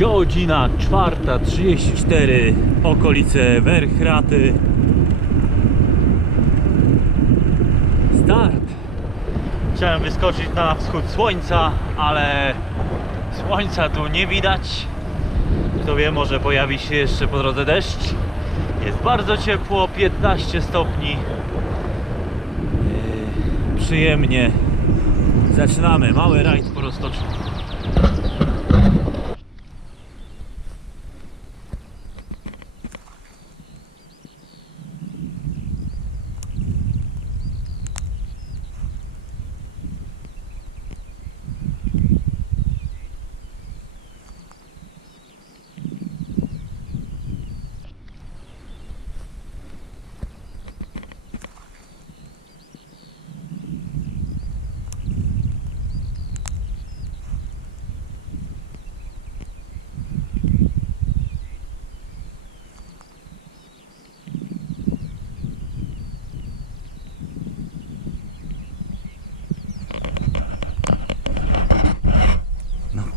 Godzina 4.34, okolice Werchraty. Start! Chciałem wyskoczyć na wschód słońca, ale słońca tu nie widać. Kto wie, może pojawi się jeszcze po drodze deszcz. Jest bardzo ciepło, 15 stopni. Yy, Przyjemnie. Zaczynamy. Mały rajd po roztoczu.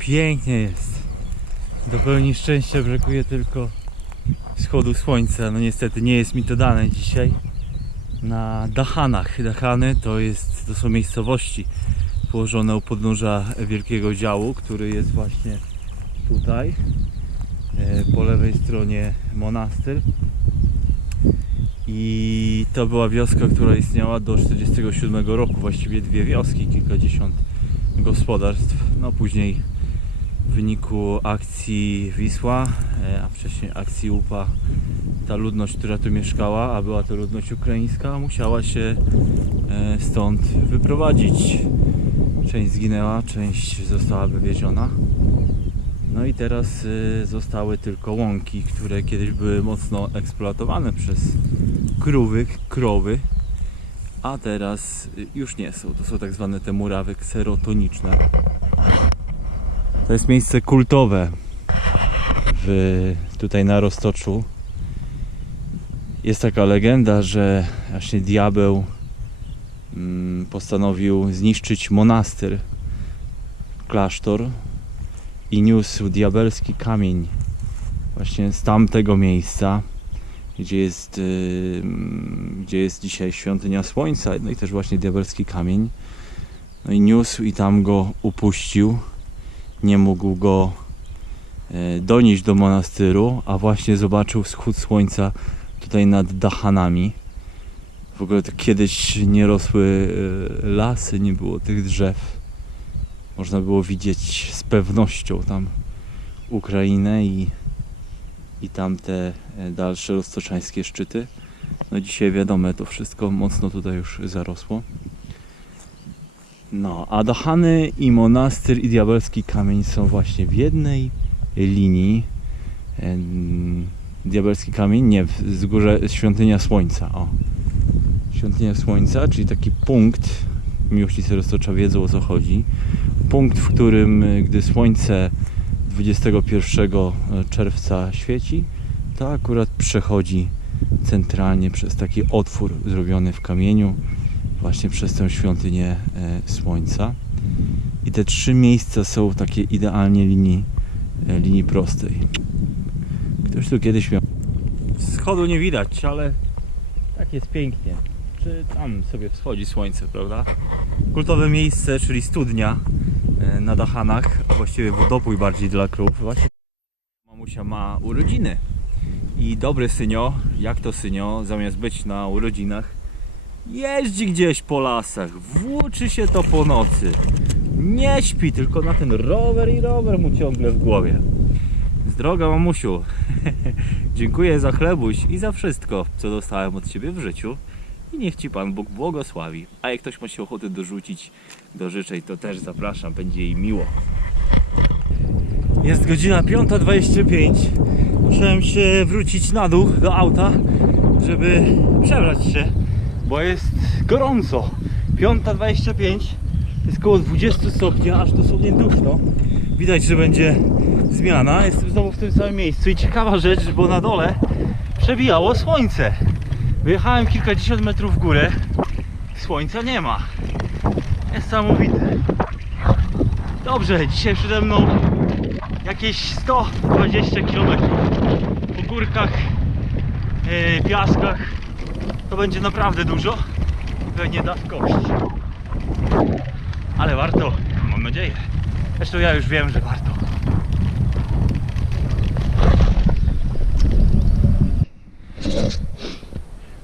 Pięknie jest. Do pełni szczęścia brakuje tylko wschodu słońca. No niestety nie jest mi to dane dzisiaj. Na Dachanach. Dachany to, jest, to są miejscowości położone u podnóża wielkiego działu, który jest właśnie tutaj. E, Po lewej stronie monastyr. I to była wioska, która istniała do 1947 roku. Właściwie dwie wioski, kilkadziesiąt gospodarstw. No później w wyniku akcji Wisła, e, a wcześniej akcji UPA, ta ludność, która tu mieszkała, a była to ludność ukraińska, musiała się e, stąd wyprowadzić. Część zginęła, część została wywieziona. No i teraz e, zostały tylko łąki, które kiedyś były mocno eksploatowane przez krówy, krowy, a teraz już nie są. To są tak zwane te murawy kserotoniczne. To jest miejsce kultowe w, tutaj na Roztoczu. Jest taka legenda, że właśnie diabeł mm, postanowił zniszczyć monastyr, klasztor i niósł diabelski kamień właśnie z tamtego miejsca gdzie jest, y, gdzie jest dzisiaj świątynia słońca, no i też właśnie diabelski kamień. No i niósł i tam go upuścił. Nie mógł go e, donieść do monastyru, a właśnie zobaczył wschód słońca tutaj nad Dachanami. W ogóle to kiedyś nie rosły e, lasy, nie było tych drzew. Można było widzieć z pewnością tam Ukrainę i i tamte e, dalsze roztoczańskie szczyty. No dzisiaj wiadome, to wszystko mocno tutaj już zarosło. No, a Dachany i monastyr i diabelski kamień są właśnie w jednej linii. Diabelski kamień, nie, z górze świątynia słońca, o. Świątynia słońca, czyli taki punkt, miłośnicy roztocza wiedzą o co chodzi. Punkt, w którym, y, gdy słońce 21 czerwca świeci, to akurat przechodzi centralnie przez taki otwór zrobiony w kamieniu, właśnie przez tę świątynię e, słońca. I te trzy miejsca są takie idealnie linii, e, linii prostej. Ktoś tu kiedyś miał. Wschodu nie widać, ale tak jest pięknie. Czy tam sobie wschodzi słońce, prawda? Kultowe miejsce, czyli studnia e, na Dachanach, a właściwie wodopój bardziej dla krów. Właśnie mamusia ma urodziny. I dobry synio, jak to synio, zamiast być na urodzinach, jeździ gdzieś po lasach, włóczy się to po nocy. Nie śpi, tylko na ten rower i rower mu ciągle w głowie. Zdroga mamusiu, dziękuję za chlebuś i za wszystko, co dostałem od Ciebie w życiu. I niech Ci Pan Bóg błogosławi. A jak ktoś ma się ochoty dorzucić do życzeń, to też zapraszam, będzie jej miło. Jest godzina 5.25. Musiałem się wrócić na dół do auta, żeby przebrać się, bo jest gorąco. 5.25 jest około 20 stopni, aż dosłownie duszno. Widać, że będzie zmiana. Jestem znowu w tym samym miejscu i ciekawa rzecz, bo na dole przebijało słońce. Wyjechałem kilkadziesiąt metrów w górę. Słońca nie ma. Niesamowite. Dobrze, dzisiaj przede mną jakieś 120 km po górkach, yy, piaskach. To będzie naprawdę dużo. Pewnie da w kość. Ale warto, mam nadzieję. Zresztą ja już wiem, że warto.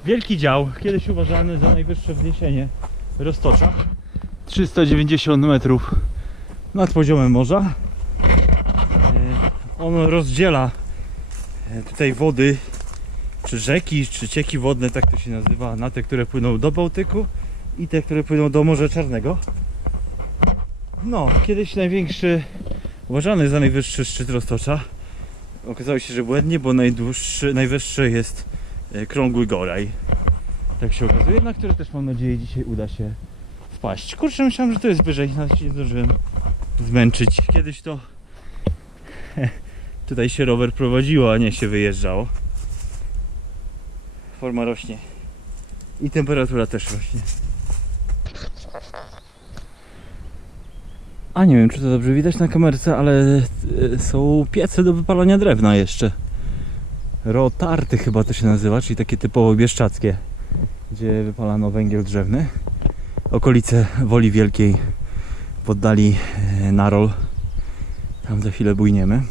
Wielki dział, kiedyś uważany za najwyższe wzniesienie Roztocza. 390 metrów nad poziomem morza. E, On rozdziela e, tutaj wody, czy rzeki, czy cieki wodne, tak to się nazywa, na te, które płyną do Bałtyku i te, które płyną do Morza Czarnego. No, kiedyś największy, uważany za najwyższy szczyt Roztocza. Okazało się, że błędnie, bo najdłuższy, najwyższy jest e, Krągły Goraj. Tak się okazuje, na który też mam nadzieję dzisiaj uda się wpaść. Kurczę, myślałem, że to jest wyżej, ale się nie zdążyłem zmęczyć. Kiedyś to tutaj się rower prowadziło, a nie się wyjeżdżało. Forma rośnie. I temperatura też rośnie. A nie wiem, czy to dobrze widać na kamerce, ale e, są piece do wypalania drewna jeszcze. Rotarty chyba to się nazywa, czyli takie typowo bieszczackie, gdzie wypalano węgiel drzewny. Okolice Woli Wielkiej poddali e, Narol. Tam za chwilę bujniemy.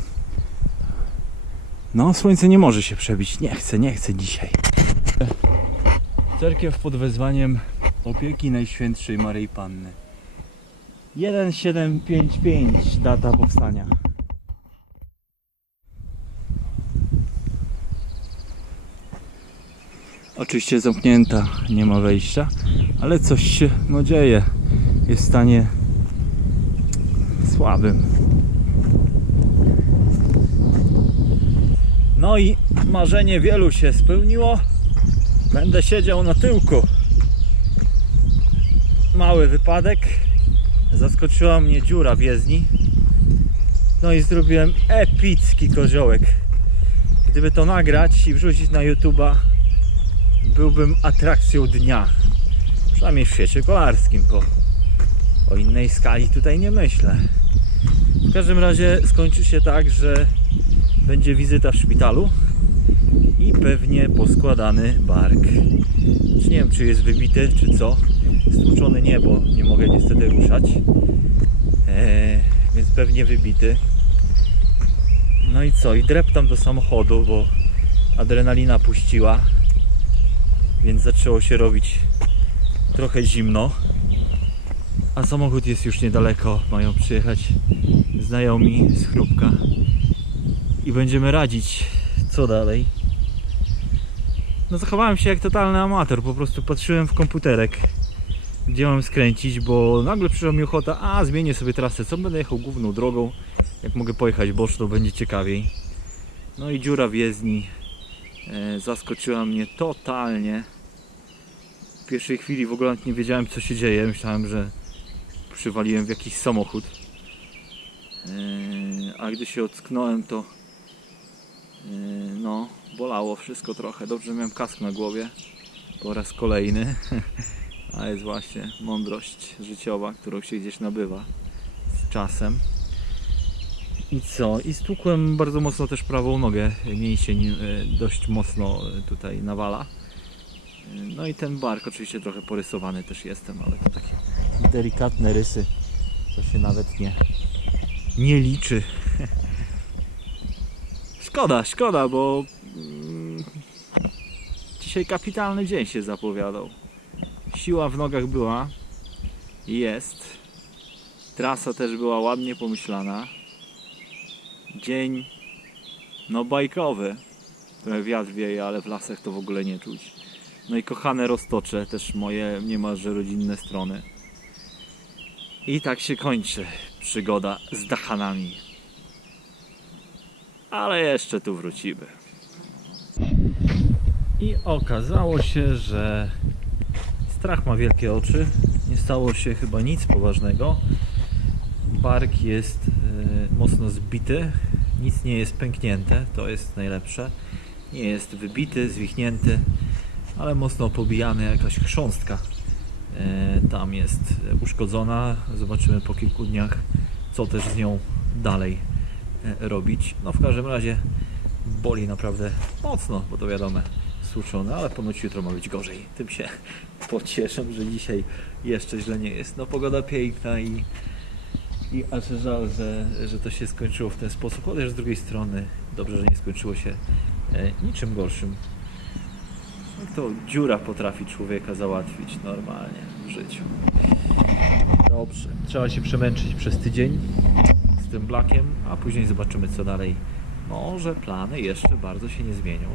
No, słońce nie może się przebić. Nie chcę, nie chcę dzisiaj. Cerkiew pod wezwaniem opieki Najświętszej Maryi Panny. 1755 data powstania. Oczywiście zamknięta, nie ma wejścia, ale coś się no, dzieje. Jest w stanie słabym. No i marzenie wielu się spełniło. Będę siedział na tyłku. Mały wypadek. Zaskoczyła mnie dziura w jezdni. No i zrobiłem epicki koziołek. Gdyby to nagrać i wrzucić na YouTube'a, byłbym atrakcją dnia. Przynajmniej w świecie kolarskim, bo o innej skali tutaj nie myślę. W każdym razie skończy się tak, że będzie wizyta w szpitalu i pewnie poskładany bark. Czy nie wiem, czy jest wybity, czy co. Stłuczony nie, bo nie mogę niestety ruszać. Eee, więc pewnie wybity. No i co? I dreptam do samochodu, bo adrenalina puściła. Więc zaczęło się robić trochę zimno. A samochód jest już niedaleko. Mają przyjechać znajomi z chrupka. I będziemy radzić, co dalej. No zachowałem się jak totalny amator. Po prostu patrzyłem w komputerek, gdzie mam skręcić, bo nagle przyszła mi ochota, a zmienię sobie trasę. Co będę jechał główną drogą? Jak mogę pojechać boczną, będzie ciekawiej. No i dziura w jezdni e, zaskoczyła mnie totalnie. W pierwszej chwili w ogóle nie wiedziałem co się dzieje. Myślałem, że przywaliłem w jakiś samochód. E, a gdy się ocknąłem to e, no bolało wszystko trochę. Dobrze że miałem kask na głowie po raz kolejny. A jest właśnie mądrość życiowa, którą się gdzieś nabywa z czasem. I co? I stukłem bardzo mocno też prawą nogę. Mięsień e, dość mocno e, tutaj nawala. E, No i ten bark oczywiście trochę porysowany też jestem, ale to takie delikatne rysy. To się nawet nie, nie liczy. Szkoda, szkoda, bo dzisiaj kapitalny dzień się zapowiadał. Siła w nogach była jest. Trasa też była ładnie pomyślana. Dzień no bajkowy. Trochę wiatr wieje, ale w lasach to w ogóle nie czuć. No i kochane roztocze, też moje niemalże rodzinne strony. I tak się kończy przygoda z Dachanami. Ale jeszcze tu wrócimy. I okazało się, że strach ma wielkie oczy. Nie stało się chyba nic poważnego. Bark jest e, mocno zbity, nic nie jest pęknięte, to jest najlepsze. Nie jest wybity, zwichnięty, ale mocno pobijany, jakaś chrząstka e, tam jest uszkodzona. Zobaczymy po kilku dniach, co też z nią dalej e, robić. No w każdym razie boli naprawdę mocno, bo to wiadomo, suszone, ale ponoć jutro ma być gorzej. Tym się pocieszę, że dzisiaj jeszcze źle nie jest. No pogoda piękna i, i aż żal, że, że to się skończyło w ten sposób, chociaż z drugiej strony dobrze, że nie skończyło się e, niczym gorszym. No To dziura potrafi człowieka załatwić normalnie w życiu. Dobrze. Trzeba się przemęczyć przez tydzień z tym blakiem, a później zobaczymy co dalej. Może plany jeszcze bardzo się nie zmienią.